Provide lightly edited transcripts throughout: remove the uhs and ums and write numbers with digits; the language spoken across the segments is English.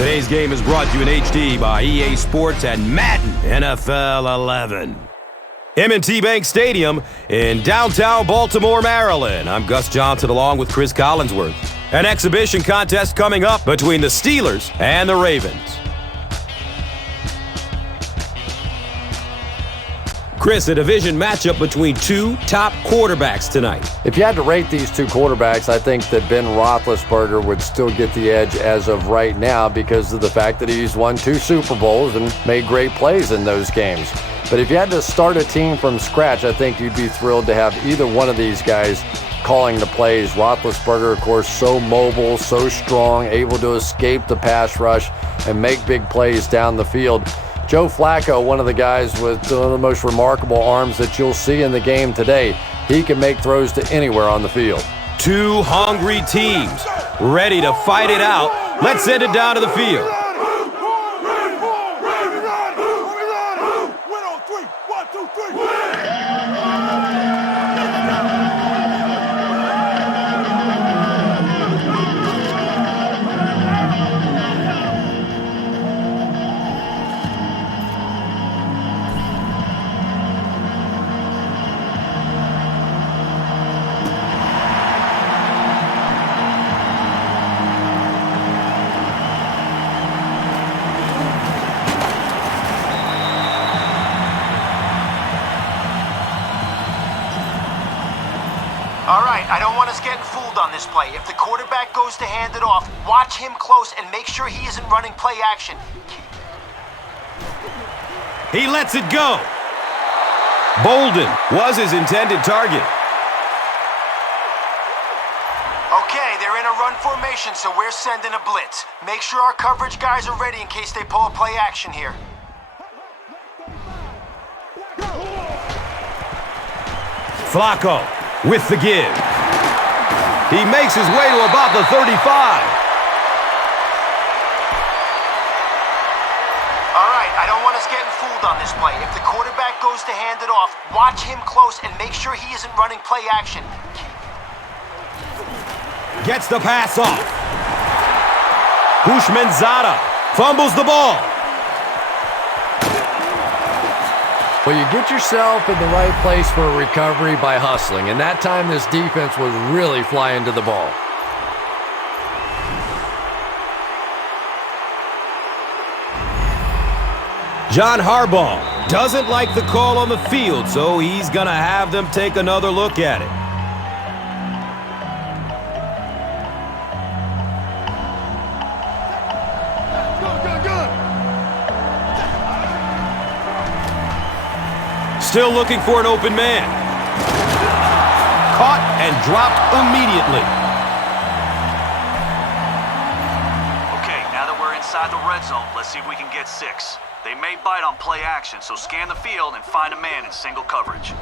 Today's game is brought to you in HD by EA Sports and Madden NFL 11. M&T Bank Stadium in downtown Baltimore, Maryland. I'm Gus Johnson along with Chris Collinsworth. An exhibition contest coming up between the Steelers and the Ravens. Chris, a division matchup between two top quarterbacks tonight. If you had to rate these two quarterbacks, I think that Ben Roethlisberger would still get the edge as of right now because of the fact that he's won 2 Super Bowls and made great plays in those games. But if you had to start a team from scratch, I think you'd be thrilled to have either one of these guys calling the plays. Roethlisberger, of course, so mobile, so strong, able to escape the pass rush and make big plays down the field. Joe Flacco, one of the guys with one of the most remarkable arms that you'll see in the game today. He can make throws to anywhere on the field. Two hungry teams ready to fight it out. Let's send it down to the field. All right, I don't want us getting fooled on this play. If the quarterback goes to hand it off, watch him close and make sure he isn't running play action. He lets it go. Bolden was his intended target. Okay, they're in a run formation, so we're sending a blitz. Make sure our coverage guys are ready in case they pull a play action here. Flacco with the give. He makes his way to about the 35. All right, I don't want us getting fooled on this play. If the quarterback goes to hand it off, watch him close and make sure he isn't running play action. Gets the pass off. Hushmanzada fumbles the ball. Well, you get yourself in the right place for a recovery by hustling, and that time this defense was really flying to the ball. John Harbaugh doesn't like the call on the field, so he's going to have them take another look at it. Still looking for an open man. Caught and dropped immediately. Okay, now that we're inside the red zone, let's see if we can get 6. They may bite on play action, so scan the field and find a man in single coverage.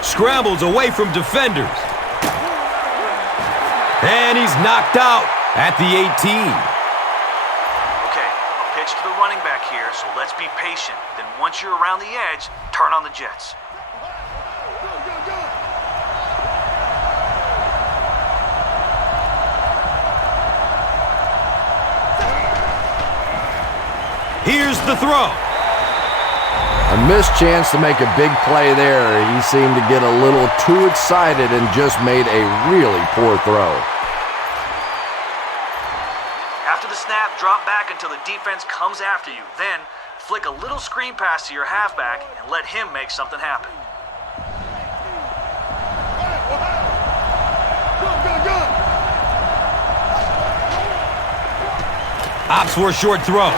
Scrambles away from defenders. And he's knocked out at the 18. Okay, pitch to the running back here, so let's be patient. Then once you're around the edge, turn on the jets. Here's the throw. A missed chance to make a big play there. He seemed to get a little too excited and just made a really poor throw. After the snap, drop back until the defense comes after you. Then, flick a little screen pass to your halfback and let him make something happen. Opts for a short throw.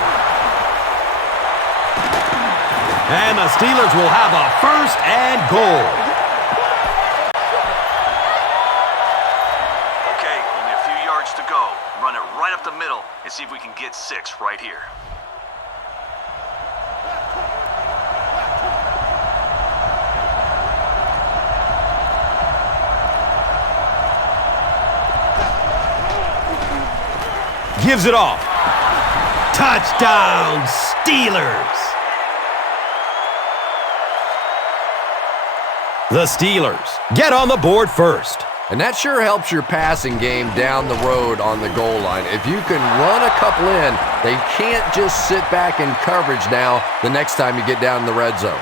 And the Steelers will have a 1st and goal. Okay, only a few yards to go. Run it right up the middle and see if we can get 6 right here. Gives it off. Touchdown, Steelers. The Steelers get on the board first. And that sure helps your passing game down the road on the goal line. If you can run a couple in, they can't just sit back in coverage now the next time you get down in the red zone.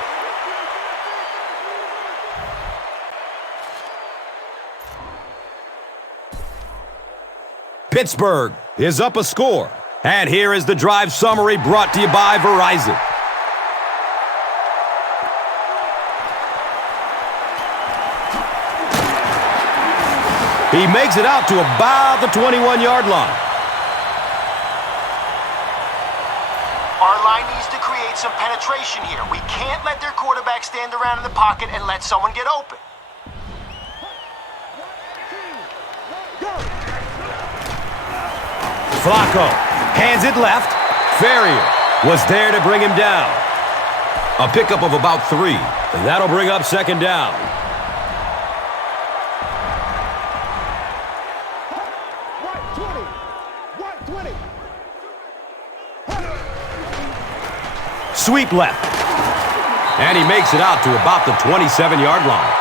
Pittsburgh is up a score. And here is the drive summary brought to you by Verizon. He makes it out to about the 21-yard line. Our line needs to create some penetration here. We can't let their quarterback stand around in the pocket and let someone get open. Flacco hands it left. Ferrier was there to bring him down. A pickup of about 3. And that'll bring up second down. Sweep left. And he makes it out to about the 27-yard line.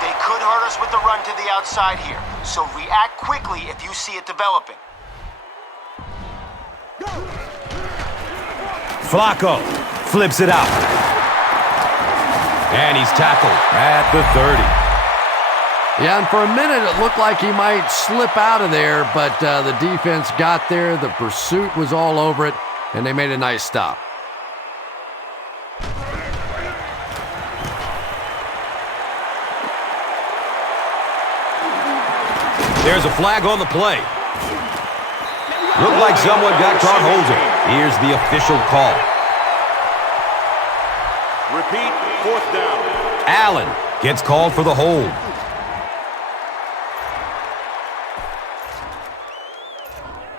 They could hurt us with the run to the outside here, so react quickly if you see it developing. Flacco flips it out. And he's tackled at the 30. Yeah, and for a minute it looked like he might slip out of there, but the defense got there, the pursuit was all over it, and they made a nice stop. There's a flag on the play. Looked like someone got caught holding. Here's the official call. Repeat, 4th down. Allen gets called for the hold.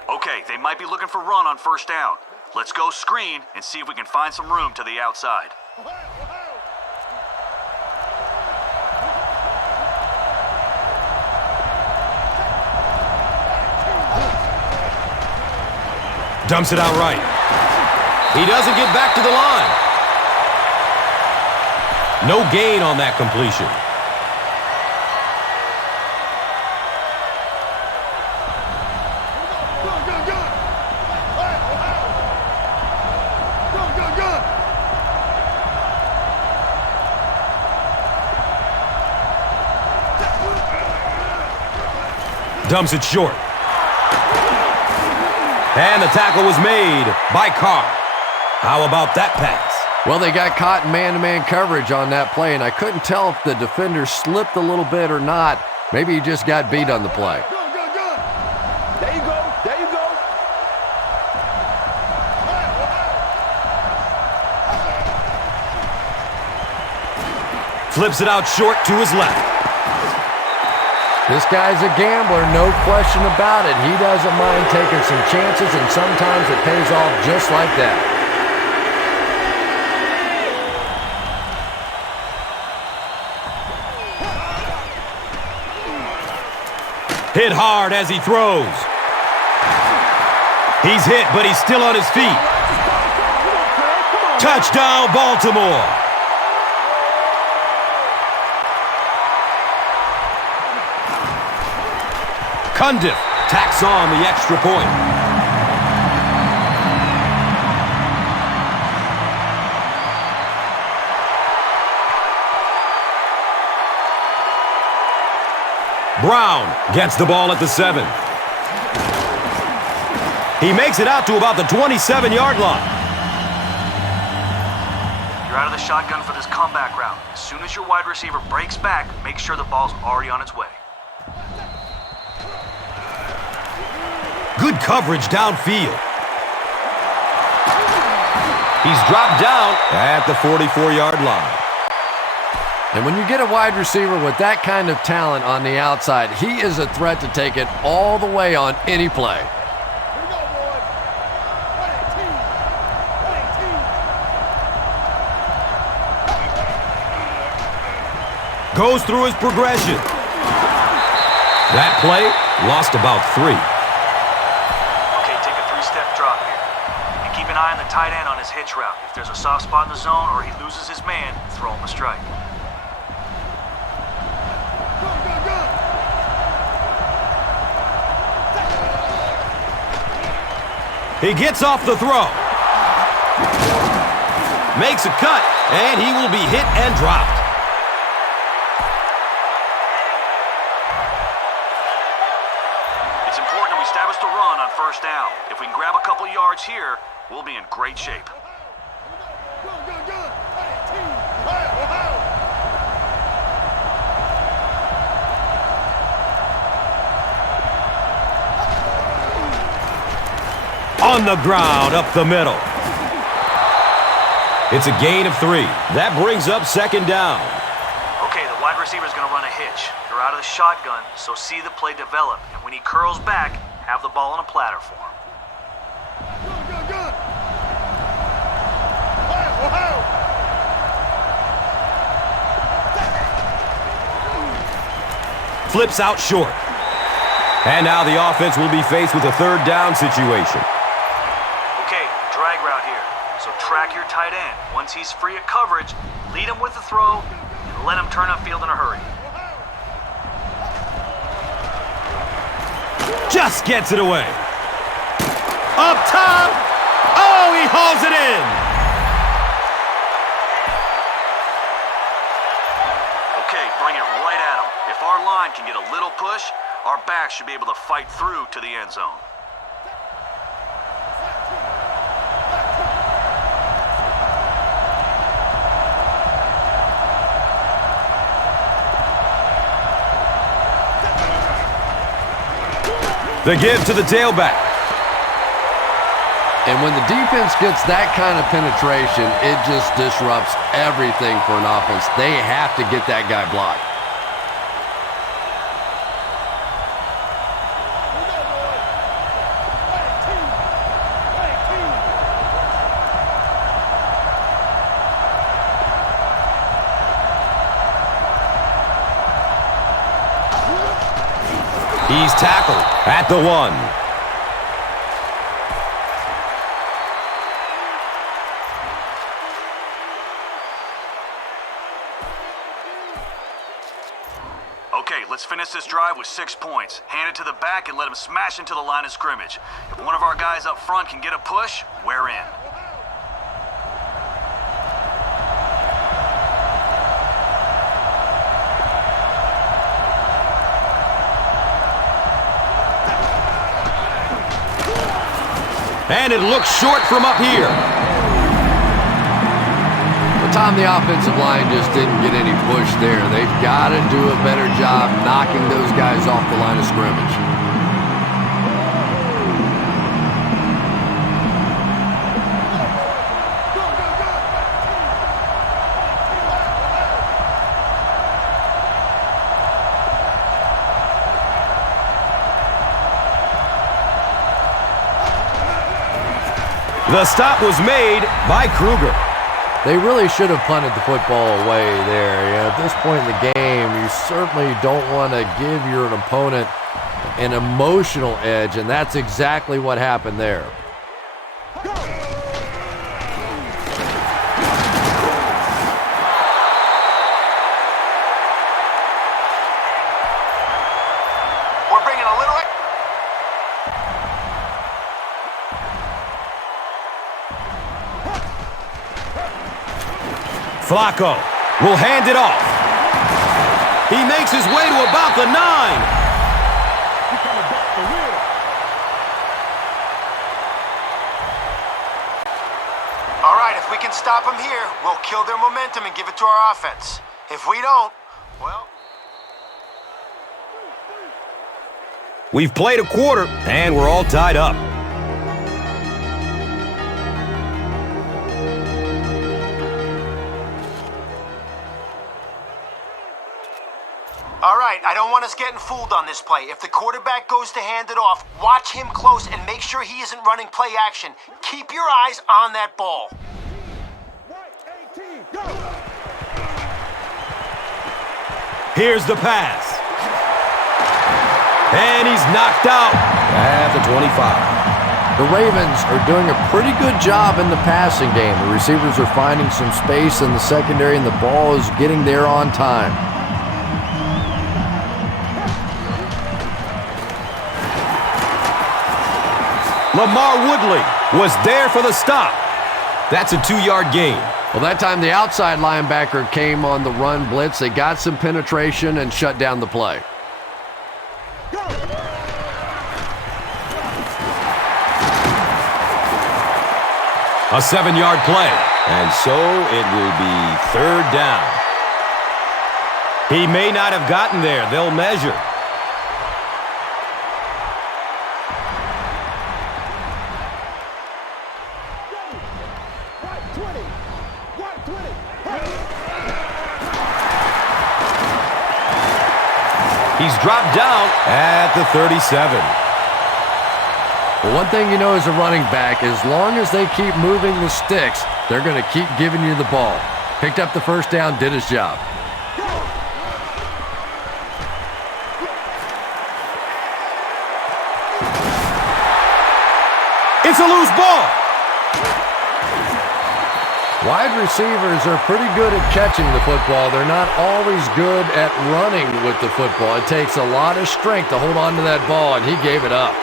Okay, they might be looking for run on 1st down. Let's go screen and see if we can find some room to the outside. Dumps it out right. He doesn't get back to the line. No gain on that completion. Dumps it short. And the tackle was made by Carr. How about that pass? Well, they got caught in man-to-man coverage on that play, and I couldn't tell if the defender slipped a little bit or not. Maybe he just got beat on the play. There you go. There you go. Flips it out short to his left. This guy's a gambler, no question about it. He doesn't mind taking some chances, and sometimes it pays off just like that. Hit hard as he throws. He's hit, but he's still on his feet. Touchdown, Baltimore. Cundiff tacks on the extra point. Brown gets the ball at the 7. He makes it out to about the 27-yard line. You're out of the shotgun for this comeback route. As soon as your wide receiver breaks back, make sure the ball's already on its way. Good coverage downfield. He's dropped down at the 44-yard line. And when you get a wide receiver with that kind of talent on the outside, he is a threat to take it all the way on any play. Goes through his progression. That play lost about 3. Okay, take a 3-step drop here. And keep an eye on the tight end on his hitch route. If there's a soft spot in the zone or he loses his man, throw him a strike. He gets off the throw. Makes a cut, and he will be hit and dropped. It's important we establish the run on first down. If we can grab a couple yards here, we'll be in great shape. On the ground, up the middle. It's a gain of 3. That brings up second down. Okay, the wide receiver's going to run a hitch. They're out of the shotgun, so see the play develop. And when he curls back, have the ball on a platter for him. Flips out short. And now the offense will be faced with a third down situation. Okay, drag route here. So track your tight end. Once he's free of coverage, lead him with the throw and let him turn upfield in a hurry. Just gets it away. Up top. Oh, he hauls it in. Okay, bring it right at him. If our line can get a little push, our backs should be able to fight through to the end zone. The give to the tailback. And when the defense gets that kind of penetration, it just disrupts everything for an offense. They have to get that guy blocked. He's tackled at the 1. Okay, let's finish this drive with 6 points. Hand it to the back and let him smash into the line of scrimmage. If one of our guys up front can get a push, we're in. And it looks short from up here. Tom, the offensive line just didn't get any push there. They've got to do a better job knocking those guys off the line of scrimmage. The stop was made by Kruger. They really should have punted the football away there. At this point in the game, you certainly don't want to give your opponent an emotional edge, and that's exactly what happened there. We're bringing a little... Flacco will hand it off. He makes his way to about the 9. All right, if we can stop them here, we'll kill their momentum and give it to our offense. If we don't, well... We've played a quarter, and we're all tied up. All right, I don't want us getting fooled on this play. If the quarterback goes to hand it off, watch him close and make sure he isn't running play action. Keep your eyes on that ball. Here's the pass. And he's knocked out at the 25. The Ravens are doing a pretty good job in the passing game. The receivers are finding some space in the secondary, and the ball is getting there on time. Lamar Woodley was there for the stop. That's a 2-yard gain. Well, that time the outside linebacker came on the run blitz. They got some penetration and shut down the play. A 7-yard play. And so it will be 3rd down. He may not have gotten there. They'll measure. He's dropped down at the 37. Well, one thing you know as a running back, as long as they keep moving the sticks, they're going to keep giving you the ball. Picked up the first down, did his job. It's a loose ball. Wide receivers are pretty good at catching the football. They're not always good at running with the football. It takes a lot of strength to hold on to that ball, and he gave it up.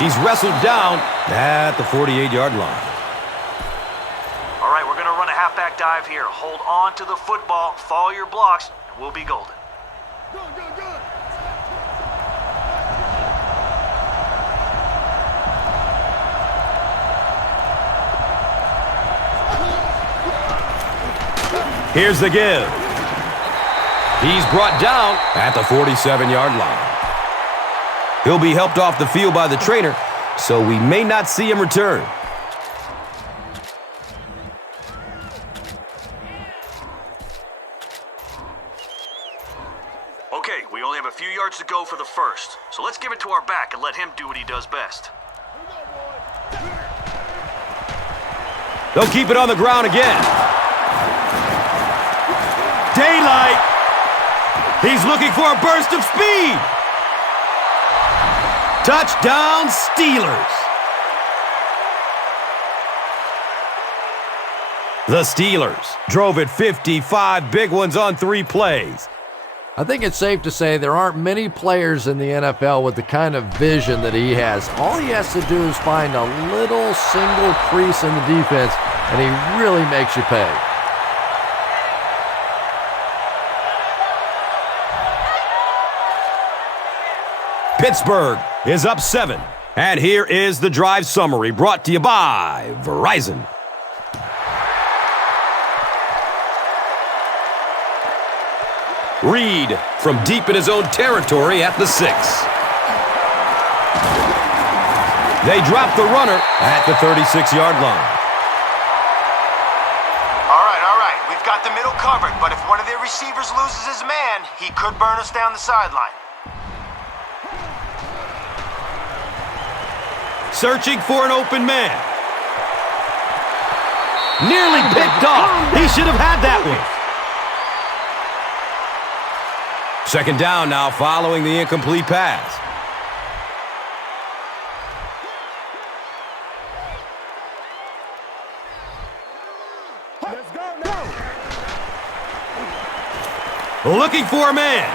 He's wrestled down at the 48-yard line. All right, we're going to run a halfback dive here. Hold on to the football, follow your blocks, and we'll be golden. Here's the give. He's brought down at the 47-yard line. He'll be helped off the field by the trainer, so we may not see him return. Okay, we only have a few yards to go for the first, so let's give it to our back and let him do what he does best. They'll keep it on the ground again. Daylight. He's looking for a burst of speed. Touchdown, Steelers. The Steelers drove it 55 big ones on 3 plays. I think it's safe to say there aren't many players in the NFL with the kind of vision that he has. All he has to do is find a little single crease in the defense, and he really makes you pay. Pittsburgh is up 7. And here is the drive summary brought to you by Verizon. Reed from deep in his own territory at the 6. They drop the runner at the 36-yard line. All right. We've got the middle covered, but if one of their receivers loses his man, he could burn us down the sideline. Searching for an open man. Nearly picked off. He should have had that one. Second down now following the incomplete pass. Let's go now. Looking for a man.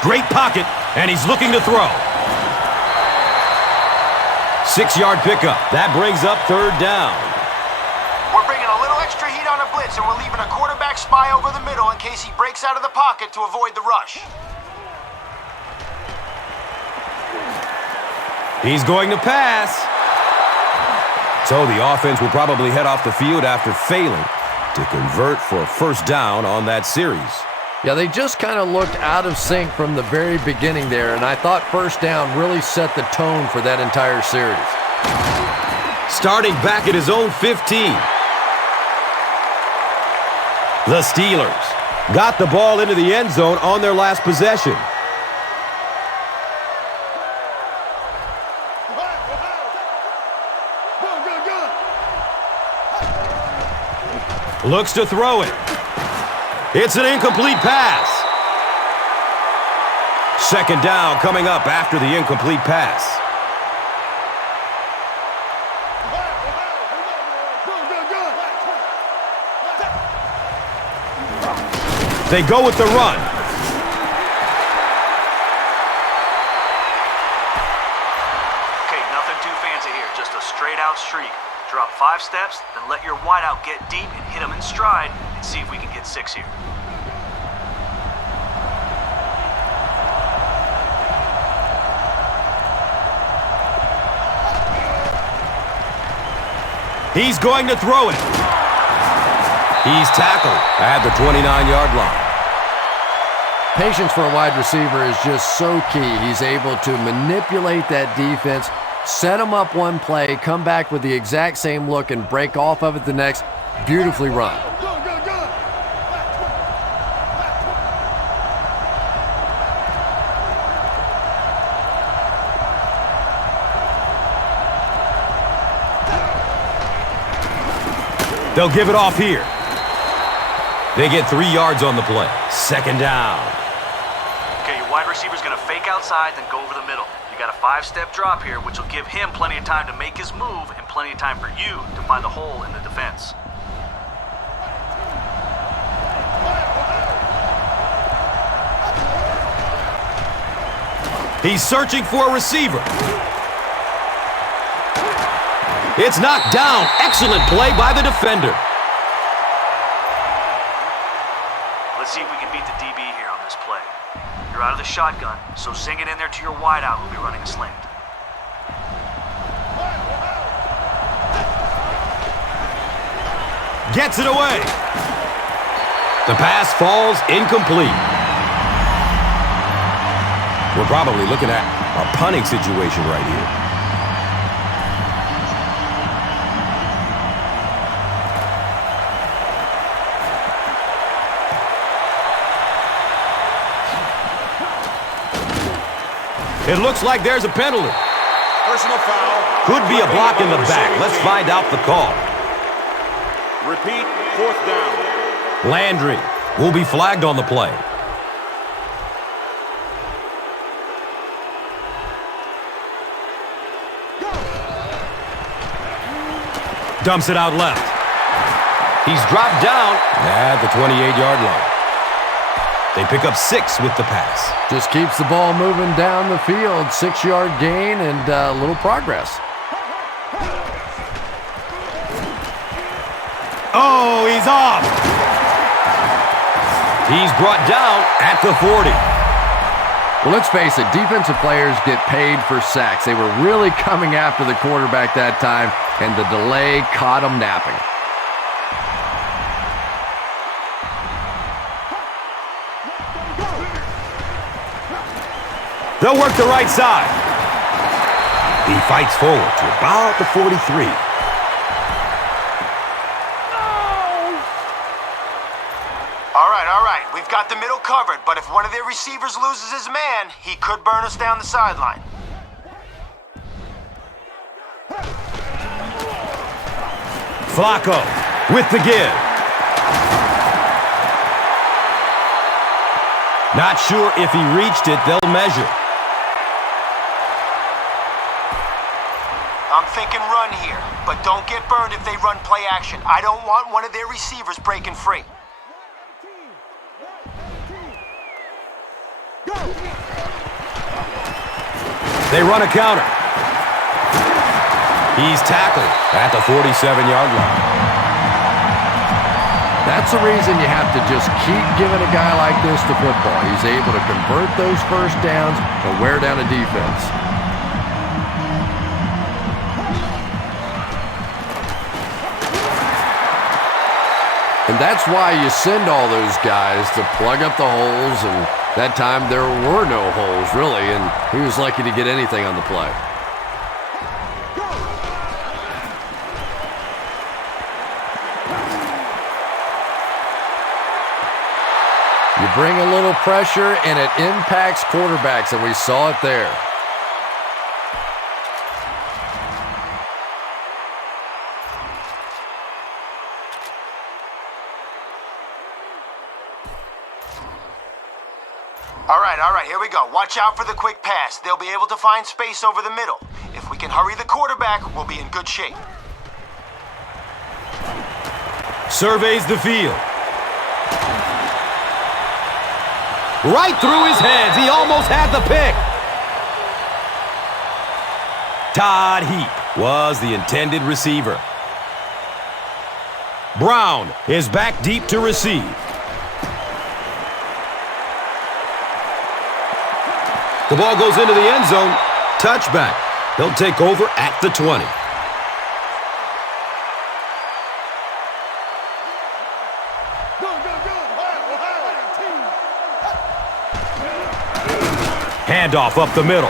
Great pocket, and he's looking to throw. 6-yard pickup. That brings up 3rd down. We're bringing a little extra heat on a blitz, and we're leaving a quarterback spy over the middle in case he breaks out of the pocket to avoid the rush. He's going to pass. So the offense will probably head off the field after failing to convert for a 1st down on that series. Yeah, they just kind of looked out of sync from the very beginning there, and I thought 1st down really set the tone for that entire series. Starting back at his own 15. The Steelers got the ball into the end zone on their last possession. Looks to throw it. It's an incomplete pass. Second down coming up after the incomplete pass. They go with the run. Okay, nothing too fancy here. Just a straight-out streak. Drop 5 steps, then let your wideout get deep and hit him in stride and see if we can get 6 here. He's going to throw it. He's tackled at the 29-yard line. Patience for a wide receiver is just so key. He's able to manipulate that defense, set them up one play, come back with the exact same look, and break off of it the next. Beautifully run. They'll give it off here. They get 3 yards on the play. Second down. Okay, your wide receiver's going to fake outside, then go over the middle. You got a 5-step drop here, which will give him plenty of time to make his move and plenty of time for you to find the hole in the defense. He's searching for a receiver. It's knocked down. Excellent play by the defender. Let's see if we can beat the DB here on this play. You're out of the shotgun, so sing it in there to your wideout who'll be running a slant. Gets it away. The pass falls incomplete. We're probably looking at a punting situation right here. It looks like there's a penalty. Personal foul. Could be a block in the back. Let's find out the call. Repeat, 4th down. Landry will be flagged on the play. Dumps it out left. He's dropped down at the 28-yard line. They pick up 6 with the pass. Just keeps the ball moving down the field. 6-yard gain and a little progress. Oh, he's off. He's brought down at the 40. Well, let's face it, defensive players get paid for sacks. They were really coming after the quarterback that time, and the delay caught him napping. They'll work the right side. He fights forward to about the 43. All right. We've got the middle covered, but if one of their receivers loses his man, he could burn us down the sideline. Flacco with the give. Not sure if he reached it. They'll measure. I'm thinking run here, but don't get burned if they run play action. I don't want one of their receivers breaking free. They run a counter. He's tackled at the 47-yard line. That's the reason you have to just keep giving a guy like this the football. He's able to convert those first downs and wear down a defense. And that's why you send all those guys to plug up the holes, and that time there were no holes, really, and he was lucky to get anything on the play. You bring a little pressure, and it impacts quarterbacks, and we saw it there. All right, here we go. Watch out for the quick pass. They'll be able to find space over the middle. If we can hurry the quarterback, we'll be in good shape. Surveys the field. Right through his hands. He almost had the pick. Todd Heap was the intended receiver. Brown is back deep to receive. The ball goes into the end zone. Touchback. He'll take over at the 20. Handoff up the middle.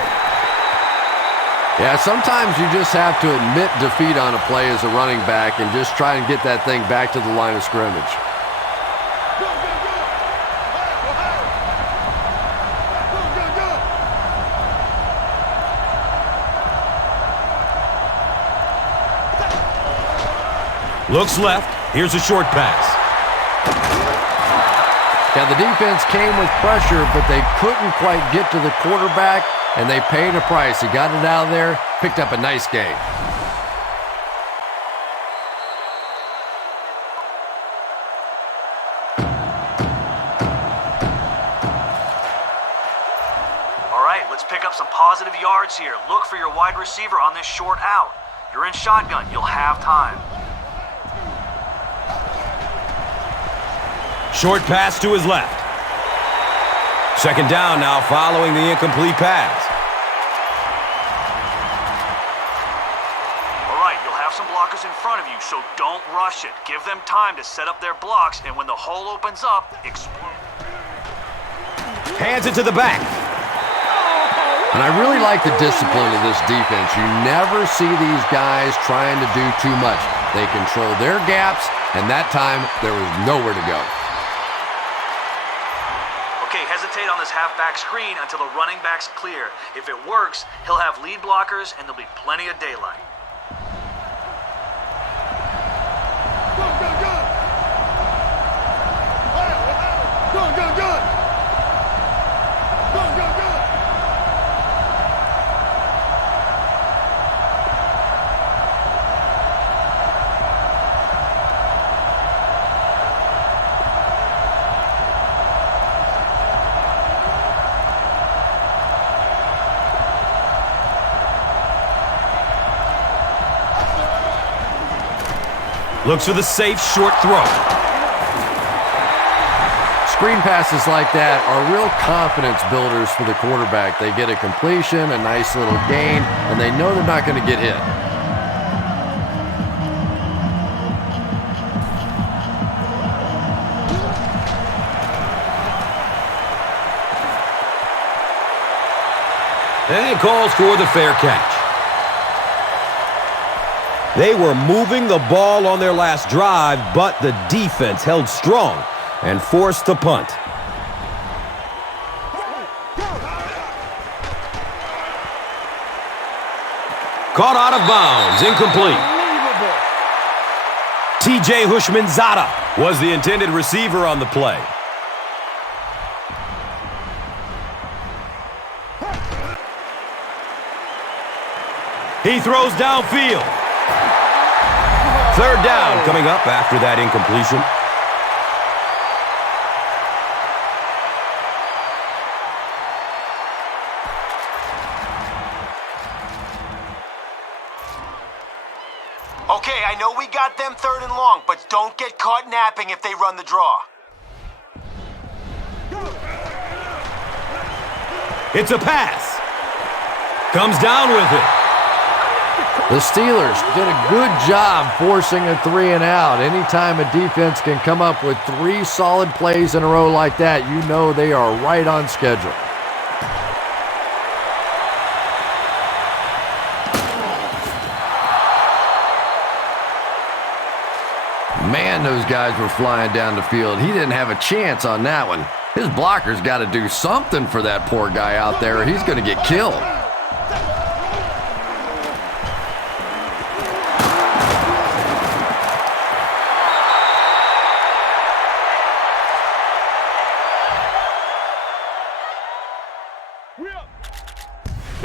Yeah, sometimes you just have to admit defeat on a play as a running back and just try and get that thing back to the line of scrimmage. Looks left. Here's a short pass. Yeah, the defense came with pressure, but they couldn't quite get to the quarterback, and they paid a price. He got it out of there, picked up a nice gain. All right, let's pick up some positive yards here. Look for your wide receiver on this short out. You're in shotgun. You'll have time. Short pass to his left. Second down now following the incomplete pass. All right, you'll have some blockers in front of you, so don't rush it. Give them time to set up their blocks, and when the hole opens up, explode. Hands it to the back. And I really like the discipline of this defense. You never see these guys trying to do too much. They control their gaps, and that time there was nowhere to go. Okay, hesitate on this halfback screen until the running back's clear. If it works, he'll have lead blockers, and there'll be plenty of daylight. Looks for the safe short throw. Screen passes like that are real confidence builders for the quarterback. They get a completion, a nice little gain, and they know they're not going to get hit. And calls for the fair catch. They were moving the ball on their last drive, but the defense held strong and forced the punt. Caught out of bounds, incomplete. T.J. Hushmanzada was the intended receiver on the play. He throws downfield. Third down coming up after that incompletion. Okay, I know we got them third and long, but don't get caught napping if they run the draw. It's a pass. Comes down with it. The Steelers did a good job forcing a 3-and-out. Anytime a defense can come up with 3 solid plays in a row like that, you know they are right on schedule. Man, those guys were flying down the field. He didn't have a chance on that one. His blocker's got to do something for that poor guy out there, or he's going to get killed.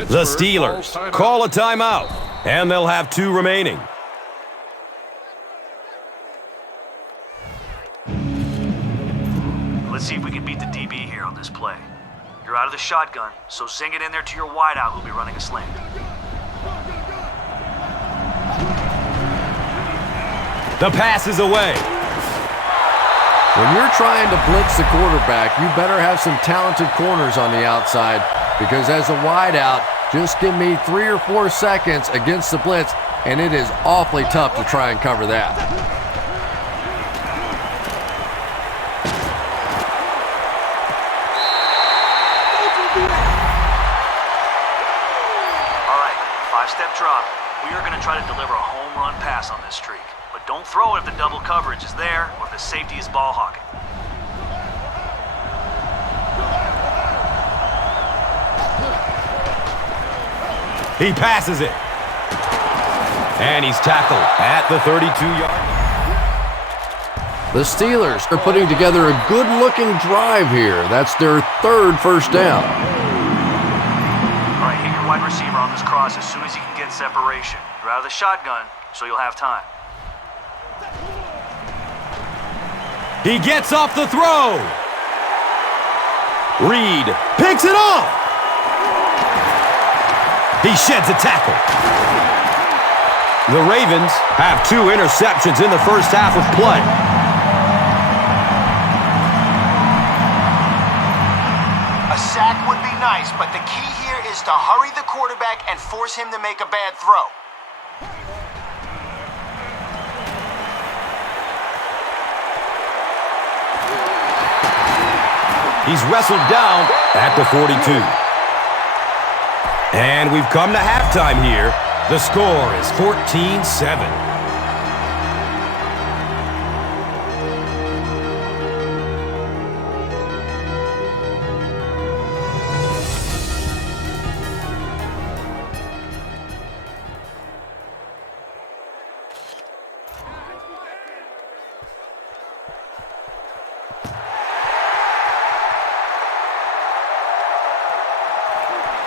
The Steelers call a timeout, and they'll have 2 remaining. Let's see if we can beat the DB here on this play. You're out of the shotgun, so zing it in there to your wideout who'll be running a slant. The pass is away. When you're trying to blitz the quarterback, you better have some talented corners on the outside, because as a wideout, just give me 3 or 4 seconds against the blitz, and it is awfully tough to try and cover that. All right, 5-step drop. We are going to try to deliver a home run pass on this streak. But don't throw it if the double coverage is there or if the safety is ball hawking. He passes it. And he's tackled at the 32-yard line. The Steelers are putting together a good-looking drive here. That's their 3rd first down. All right, hit your wide receiver on this cross as soon as he can get separation. You're out of the shotgun, so you'll have time. He gets off the throw. Reed picks it off. He sheds a tackle. The Ravens have 2 interceptions in the first half of play. A sack would be nice, but the key here is to hurry the quarterback and force him to make a bad throw. He's wrestled down at the 42. And we've come to halftime here. The score is 14-7.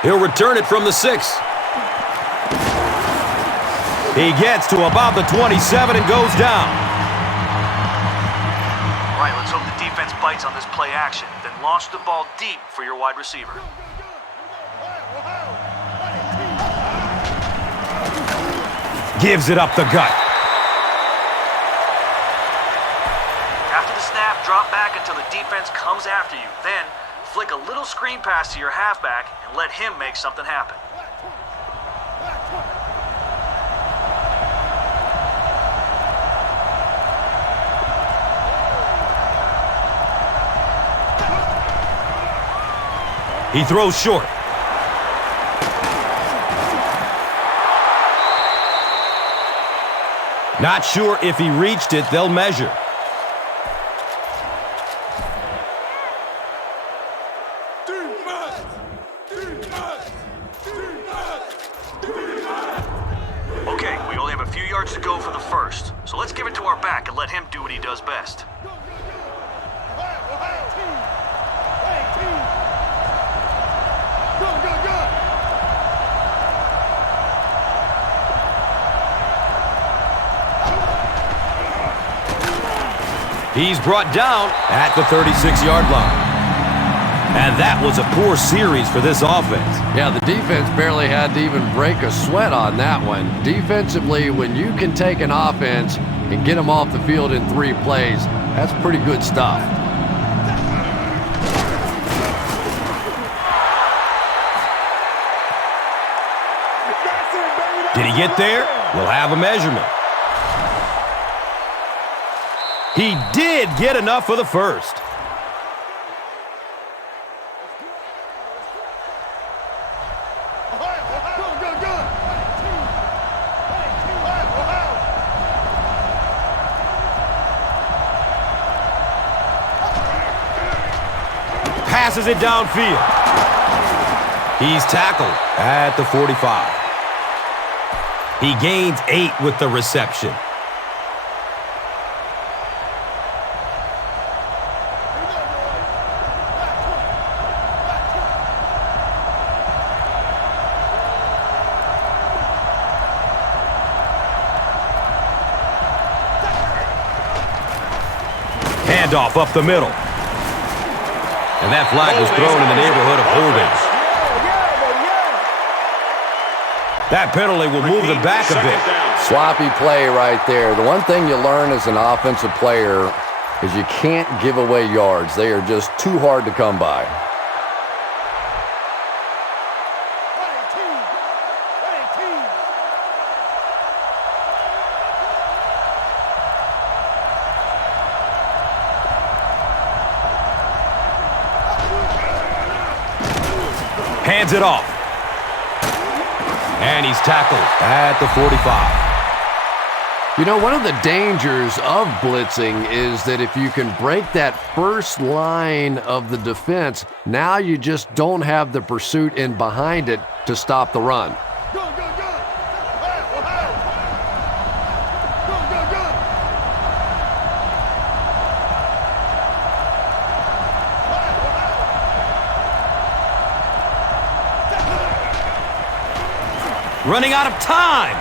He'll return it from the 6. He gets to about the 27 and goes down. All right, let's hope the defense bites on this play action. Then launch the ball deep for your wide receiver. Gives it up the gut. After the snap, drop back until the defense comes after you. Then flick a little screen pass to your halfback and let him make something happen. He throws short. Not sure if he reached it. They'll measure. Okay, we only have a few yards to go for the first. So let's give it to our back and let him do what he does best. He's brought down at the 36-yard line. And that was a poor series for this offense. Yeah, the defense barely had to even break a sweat on that one. Defensively, when you can take an offense and get them off the field in 3 plays, that's pretty good stuff. Did he get there? We'll have a measurement. He did get enough for the first. Passes it downfield. He's tackled at the 45. He gains 8 with the reception. Handoff up the middle. And that flag was thrown in the neighborhood of holding. That penalty will move them back a bit. Sloppy play right there. The one thing you learn as an offensive player is you can't give away yards. They are just too hard to come by. Hands it off. And he's tackled at the 45. You know, one of the dangers of blitzing is that if you can break that first line of the defense, now you just don't have the pursuit in behind it to stop the run. Running out of time.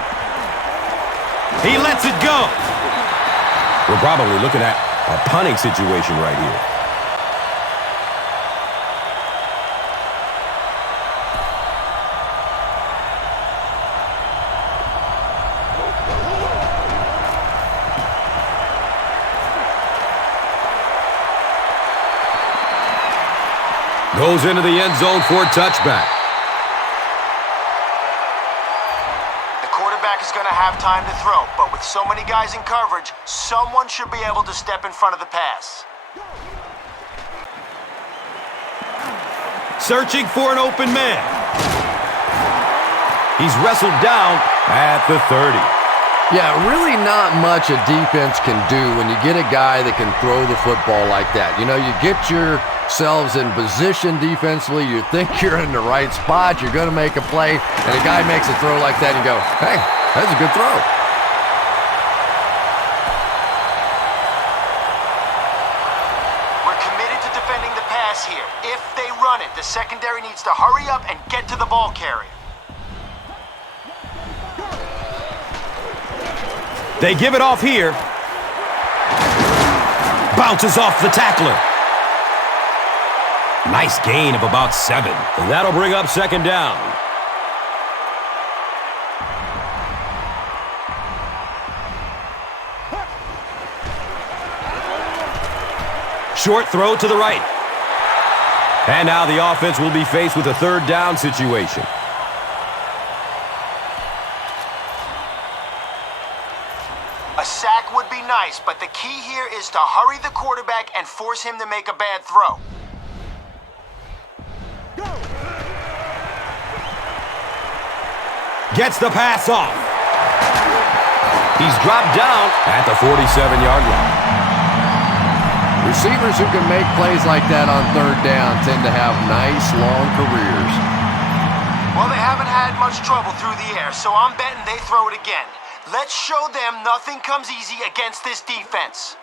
He lets it go. We're probably looking at a punting situation right here. Goes into the end zone for a touchback. Is going to have time to throw, but with so many guys in coverage, someone should be able to step in front of the pass. Searching for an open man. He's wrestled down at the 30. Yeah, really not much a defense can do when you get a guy that can throw the football like that. You know, you get yourselves in position defensively, you think you're in the right spot, you're going to make a play, and a guy makes a throw like that and you go, hey, that's a good throw. We're committed to defending the pass here. If they run it, the secondary needs to hurry up and get to the ball carrier. They give it off here. Bounces off the tackler. Nice gain of about 7. And that'll bring up second down. Short throw to the right. And now the offense will be faced with a third down situation. A sack would be nice, but the key here is to hurry the quarterback and force him to make a bad throw. Gets the pass off. He's dropped down at the 47-yard line. Receivers who can make plays like that on third down tend to have nice, long careers. Well, they haven't had much trouble through the air, so I'm betting they throw it again. Let's show them nothing comes easy against this defense.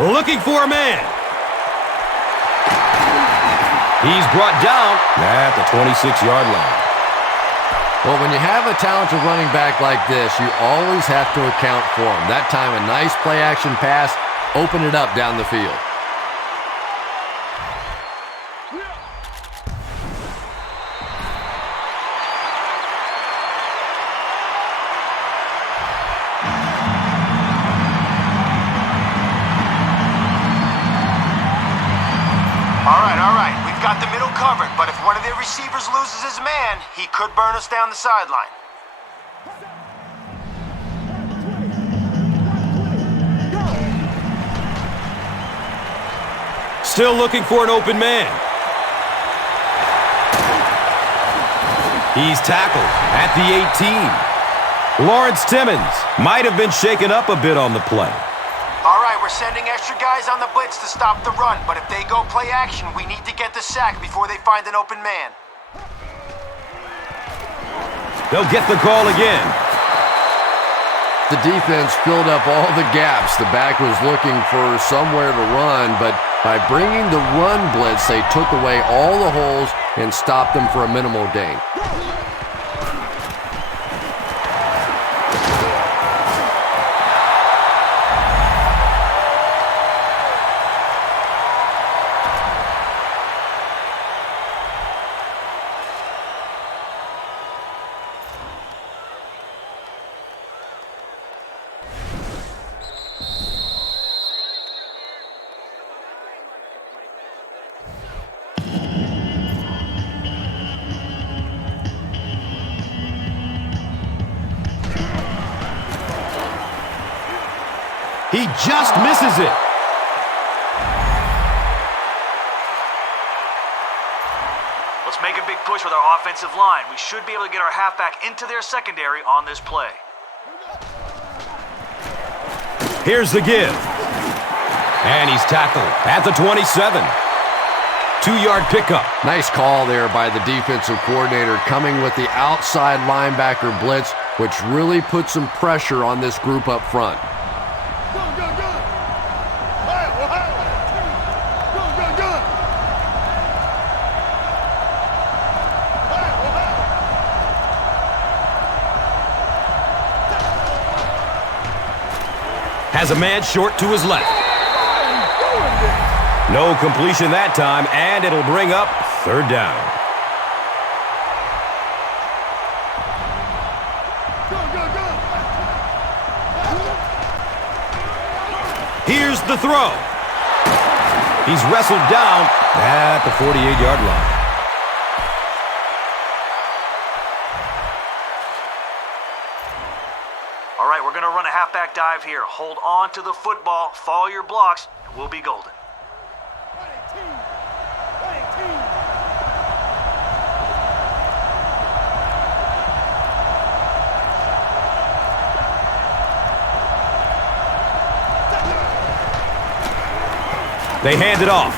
Looking for a man. He's brought down at the 26-yard line. Well, when you have a talented running back like this, you always have to account for him. That time, a nice play-action pass, open it up down the field. All right. We've got the middle covered, but if one of their receivers loses his man, he could burn us down the sideline. Still looking for an open man. He's tackled at the 18. Lawrence Timmons might have been shaken up a bit on the play. All right, we're sending extra guys on the blitz to stop the run, but if they go play action, we need to get the sack before they find an open man. They'll get the call again. The defense filled up all the gaps. The back was looking for somewhere to run, but by bringing the run blitz, they took away all the holes and stopped them for a minimal gain. just misses it. Let's make a big push with our offensive line. We should be able to get our halfback into their secondary on this play. Here's the give. And he's tackled at the 27. 2-yard pickup. Nice call there by the defensive coordinator, coming with the outside linebacker blitz, which really put some pressure on this group up front. Has a man short to his left. No completion that time, and it'll bring up 3rd down. Here's the throw. He's wrestled down at the 48-yard line. All right, we're going to run a halfback dive here. Hold on to the football, follow your blocks, and we'll be golden. They hand it off.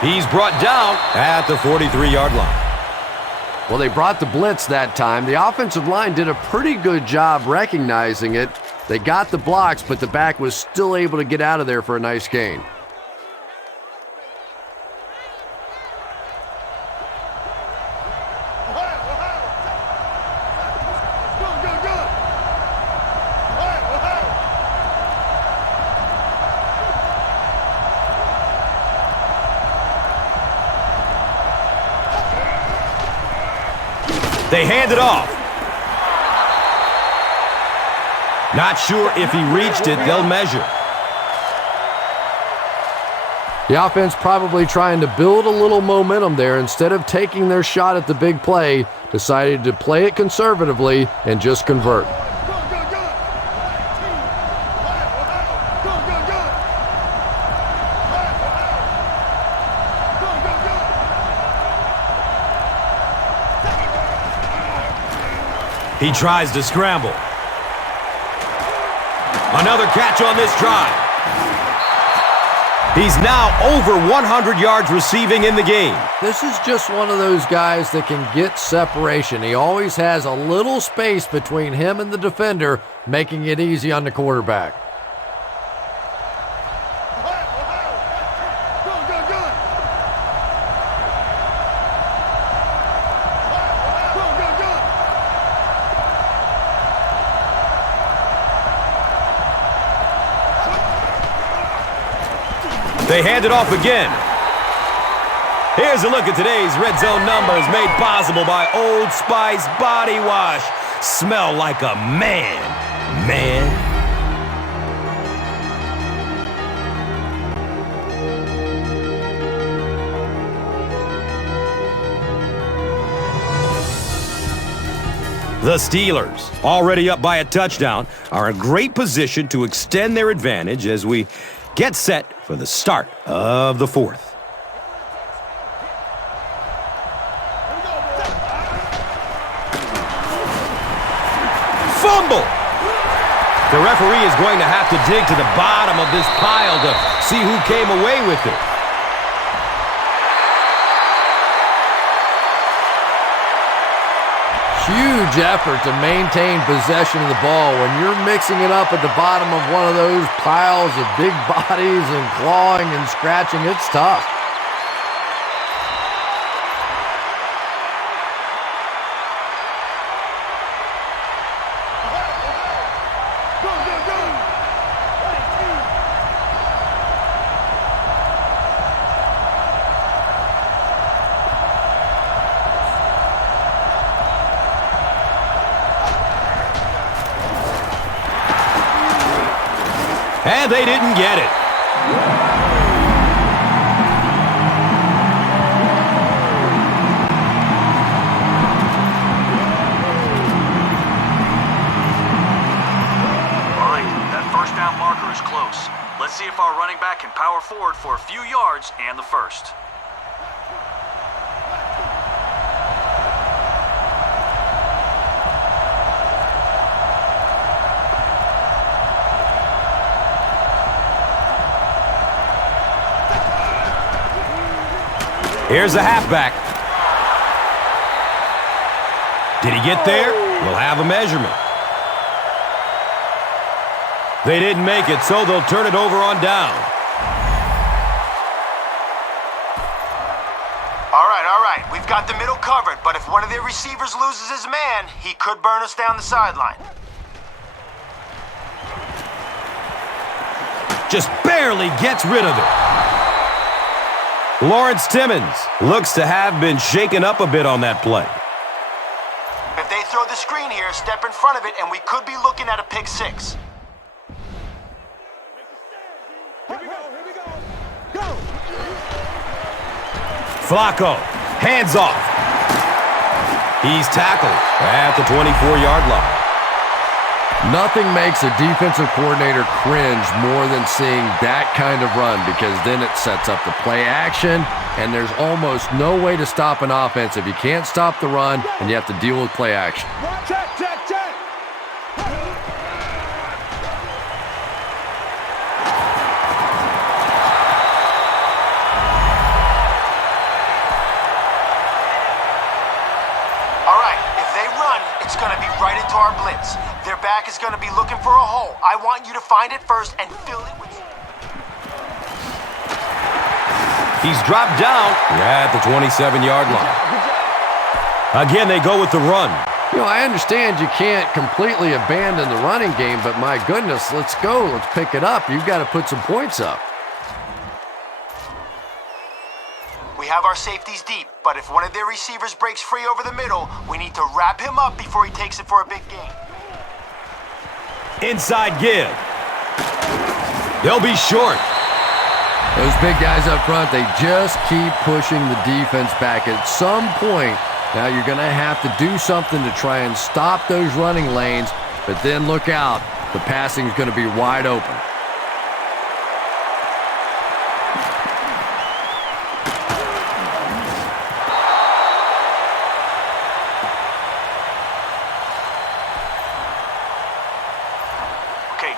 He's brought down at the 43-yard line. Well, they brought the blitz that time. The offensive line did a pretty good job recognizing it. They got the blocks, but the back was still able to get out of there for a nice gain. They hand it off. Not sure if he reached it. They'll measure. The offense probably trying to build a little momentum there. Instead of taking their shot at the big play, decided to play it conservatively and just convert. He tries to scramble. Another catch on this drive. He's now over 100 yards receiving in the game. This is just one of those guys that can get separation. He always has a little space between him and the defender, making it easy on the quarterback. They hand it off again. Here's a look at today's Red Zone numbers made possible by Old Spice Body Wash. Smell like a man, man. The Steelers, already up by a touchdown, are in great position to extend their advantage as we get set for the start of the 4th. Fumble! The referee is going to have to dig to the bottom of this pile to see who came away with it. Huge effort to maintain possession of the ball. When you're mixing it up at the bottom of one of those piles of big bodies and clawing and scratching, it's tough. And they didn't get it. All right, that first down marker is Baltimore forward for a few yards and the first. Here's the halfback. Did he get there? We'll have a measurement. They didn't make it, so they'll turn it over on down. All right. We've got the middle covered, but if one of their receivers loses his man, he could burn us down the sideline. Just barely gets rid of it. Lawrence Timmons looks to have been shaken up a bit on that play. If they throw the screen here, step in front of it, and we could be looking at a pick six. Flacco, hands off. He's tackled at the 24-yard line. Nothing makes a defensive coordinator cringe more than seeing that kind of run, because then it sets up the play action, and there's almost no way to stop an offense if you can't stop the run and you have to deal with play action. Check. It's going to be right into our blitz. Their back is going to be looking for a hole. I want you to find it first and fill it with... He's dropped down at the 27-yard line. Again, they go with the run. You know, I understand you can't completely abandon the running game, but my goodness, let's go. Let's pick it up. You've got to put some points up. We have our safeties deep, but if one of their receivers breaks free over the middle, we need to wrap him up before he takes it for a big gain. Inside give. They'll be short. Those big guys up front, they just keep pushing the defense back. At some point, now you're going to have to do something to try and stop those running lanes, but then look out. The passing is going to be wide open.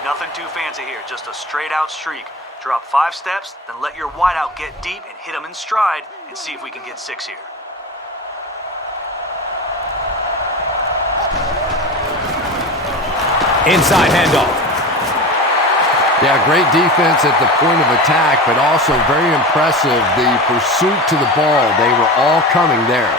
Nothing too fancy here, just a straight-out streak. Drop 5 steps, then let your wideout get deep and hit him in stride, and see if we can get 6 here. Inside handoff. Yeah, great defense at the point of attack, but also very impressive, the pursuit to the ball. They were all coming there.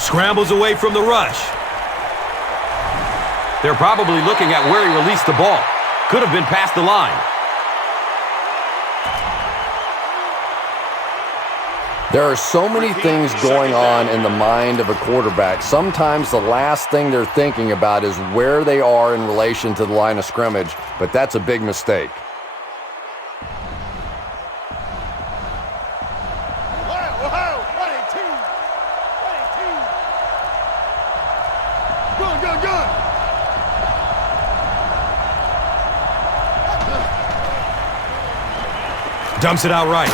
Scrambles away from the rush. They're probably looking at where he released the ball. Could have been past the line. There are so many things going on in the mind of a quarterback. Sometimes the last thing they're thinking about is where they are in relation to the line of scrimmage, but that's a big mistake. Dumps it out right.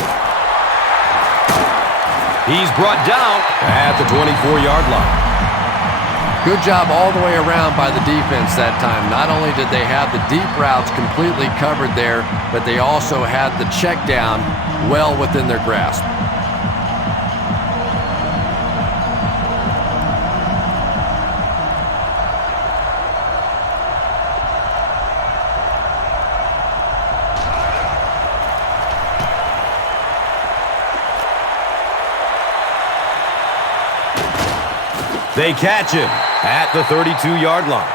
He's brought down at the 24-yard line. Good job all the way around by the defense that time. Not only did they have the deep routes completely covered there, but they also had the check down well within their grasp. They catch him at the 32-yard line.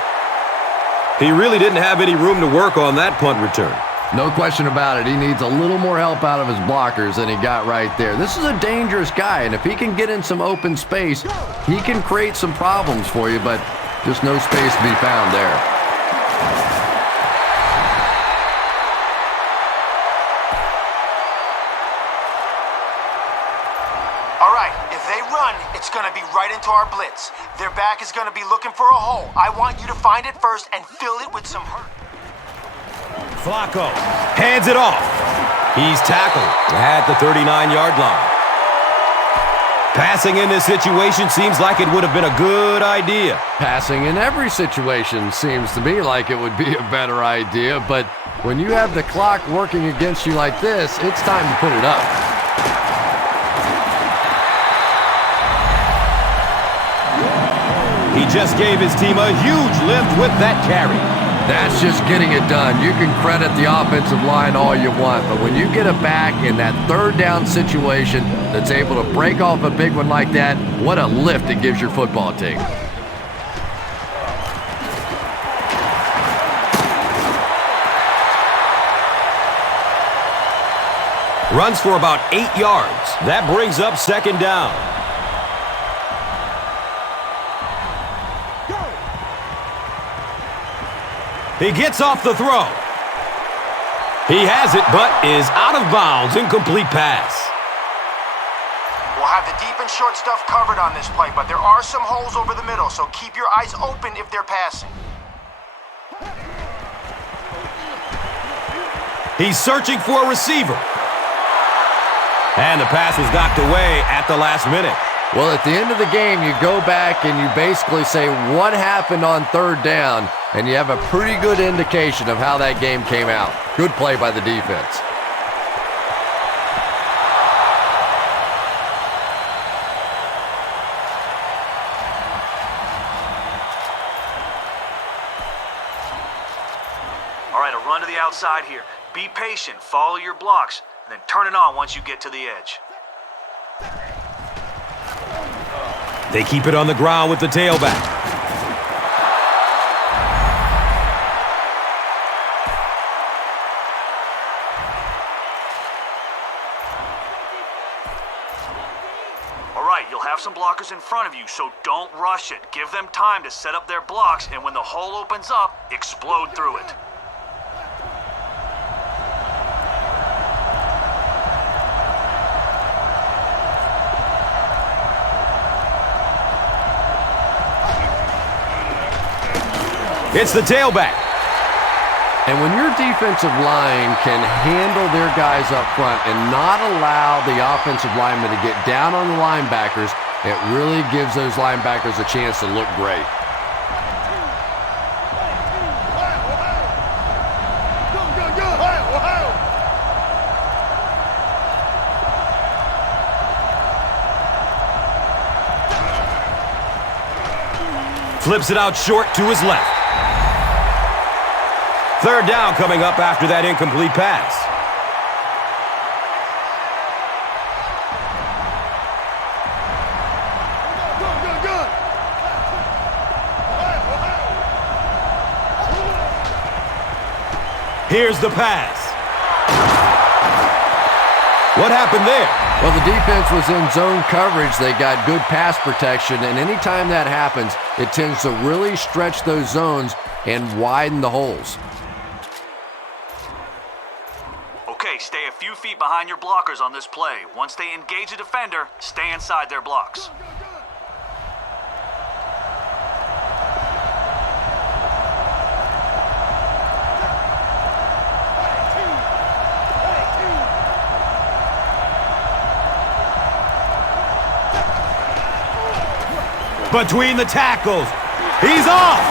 He really didn't have any room to work on that punt return. No question about it. He needs a little more help out of his blockers than he got right there. This is a dangerous guy, and if he can get in some open space, he can create some problems for you, but just no space to be found there. to be right into our blitz. Their back is going to be looking for a hole. I want you to find it first and fill it with some hurt. Flacco hands it off. He's tackled at the 39-yard line. Passing in this situation seems like it would have been a good idea. Passing in every situation seems to me like it would be a better idea, but when you have the clock working against you like this, it's time to put it up. He just gave his team a huge lift with that carry. That's just getting it done. You can credit the offensive line all you want, but when you get it back in that third down situation that's able to break off a big one like that, what a lift it gives your football team. Runs for about 8 yards. That brings up second down. He gets off the throw. He has it, but is out of bounds. Incomplete pass. We'll have the deep and short stuff covered on this play, but there are some holes over the middle, so keep your eyes open if they're passing. He's searching for a receiver. And the pass was knocked away at the last minute. Well, at the end of the game, you go back and you basically say what happened on third down, and you have a pretty good indication of how that game came out. Good play by the defense. All right, a run to the outside here. Be patient, follow your blocks, and then turn it on once you get to the edge. They keep it on the ground with the tailback. All right, you'll have some blockers in front of you, so don't rush it. Give them time to set up their blocks, and when the hole opens up, explode through it. It's the tailback. And when your defensive line can handle their guys up front and not allow the offensive linemen to get down on the linebackers, it really gives those linebackers a chance to look great. Flips it out short to his left. Third down coming up after that incomplete pass. Here's the pass. What happened there? Well, the defense was in zone coverage. They got good pass protection, and anytime that happens, it tends to really stretch those zones and widen the holes. Okay, stay a few feet behind your blockers on this play. Once they engage a defender, stay inside their blocks. Between the tackles. He's off.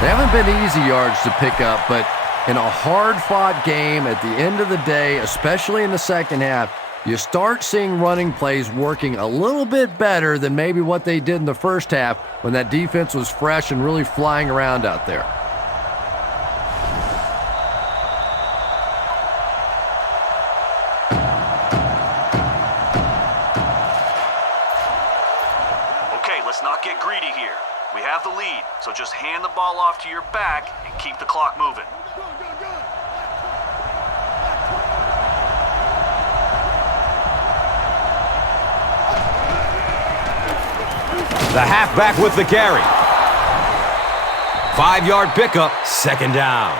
They haven't been easy yards to pick up, but in a hard-fought game at the end of the day, especially in the second half, you start seeing running plays working a little bit better than maybe what they did in the first half when that defense was fresh and really flying around out there. Let's not get greedy here. We have the lead, so just hand the ball off to your back and keep the clock moving. The halfback with the carry. 5-yard pickup, second down.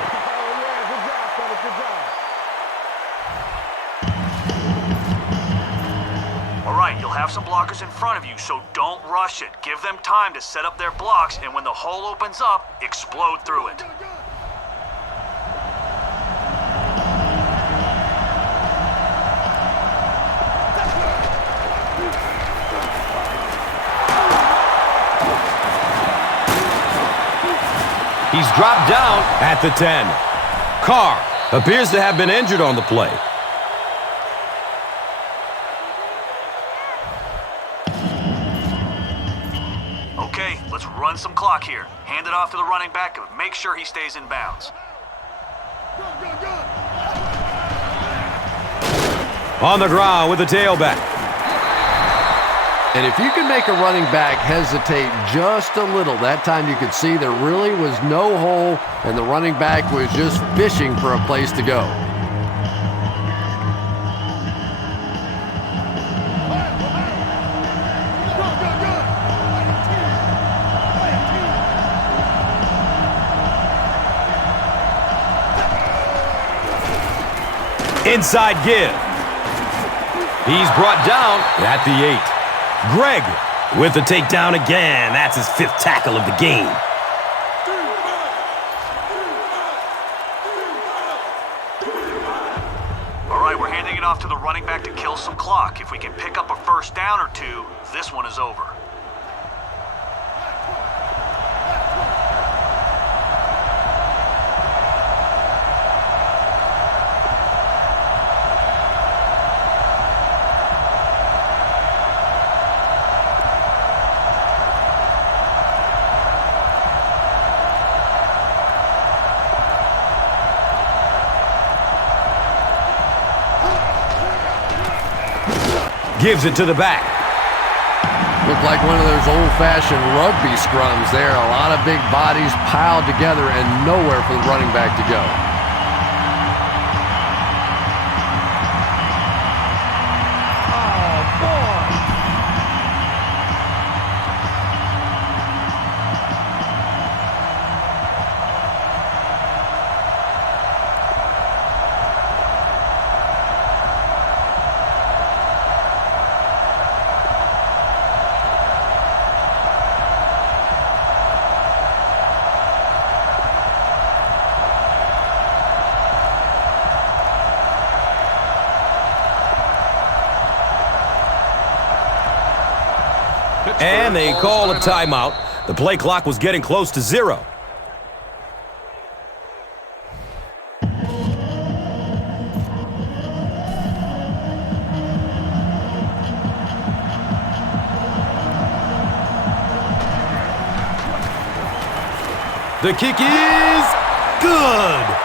All right. right, you'll have some blockers in front of you, so don't rush it. Give them time to set up their blocks, and when the hole opens up, explode through it. He's dropped down at the 10. Carr appears to have been injured on the play. Okay, let's run some clock here. Hand it off to the running back and make sure he stays in bounds. On the ground with the tailback. And if you can make a running back hesitate just a little, that time you could see there really was no hole and the running back was just fishing for a place to go. Inside give. He's brought down at the 8. Greg with the takedown again. That's his 5th tackle of the game. All right, we're handing it off to the running back to kill some clock. If we can pick up a first down or two, this one is over. Gives it to the back. Looked like one of those old-fashioned rugby scrums there. A lot of big bodies piled together and nowhere for the running back to go. And they call a timeout. The play clock was getting close to 0. The kick is good.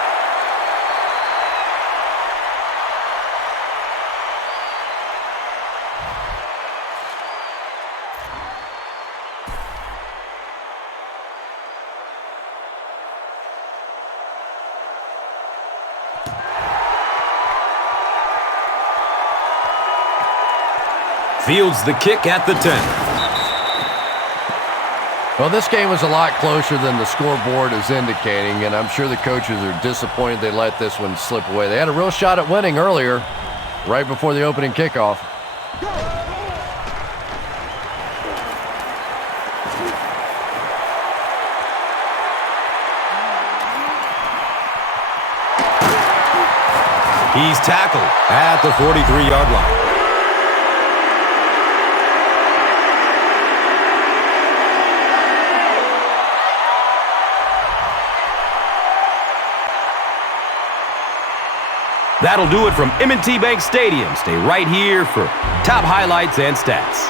Fields the kick at the 10. Well, this game was a lot closer than the scoreboard is indicating, and I'm sure the coaches are disappointed they let this one slip away. They had a real shot at winning earlier, right before the opening kickoff. He's tackled at the 43-yard line. That'll do it from M&T Bank Stadium. Stay right here for top highlights and stats.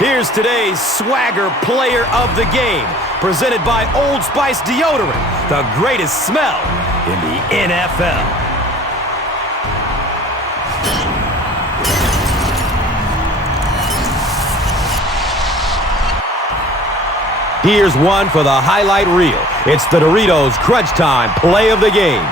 Here's today's Swagger Player of the Game, presented by Old Spice Deodorant, the greatest smell in the NFL. Here's one for the highlight reel. It's the Doritos Crunch Time Play of the Game.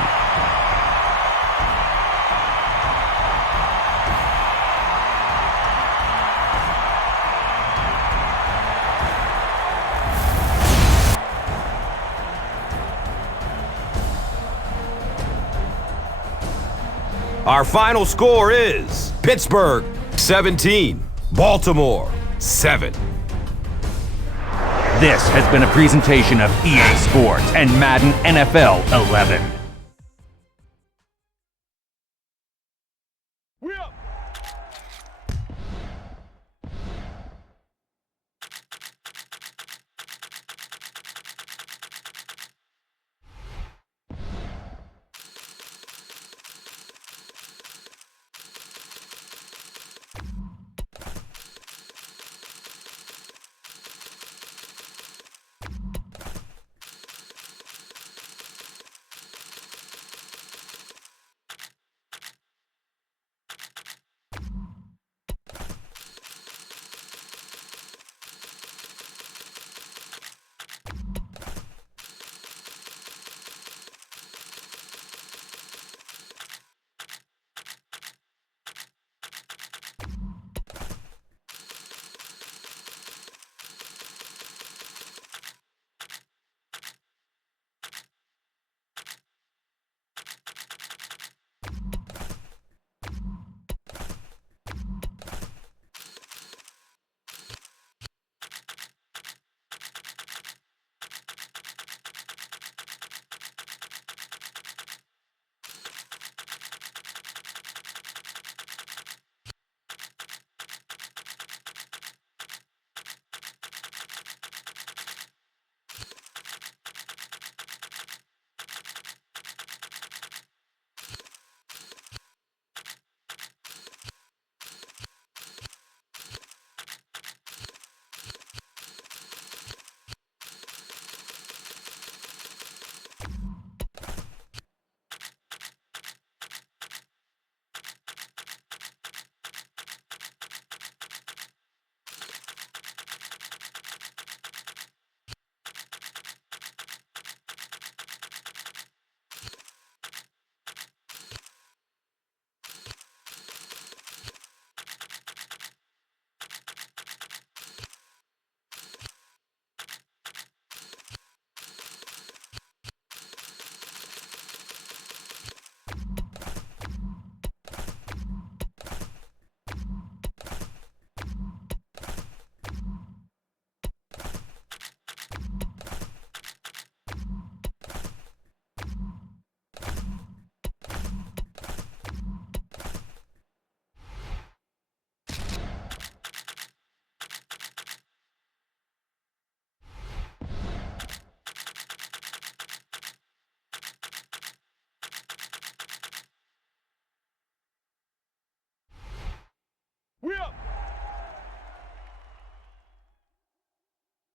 Our final score is Pittsburgh 17, Baltimore 7. This has been a presentation of EA Sports and Madden NFL 11.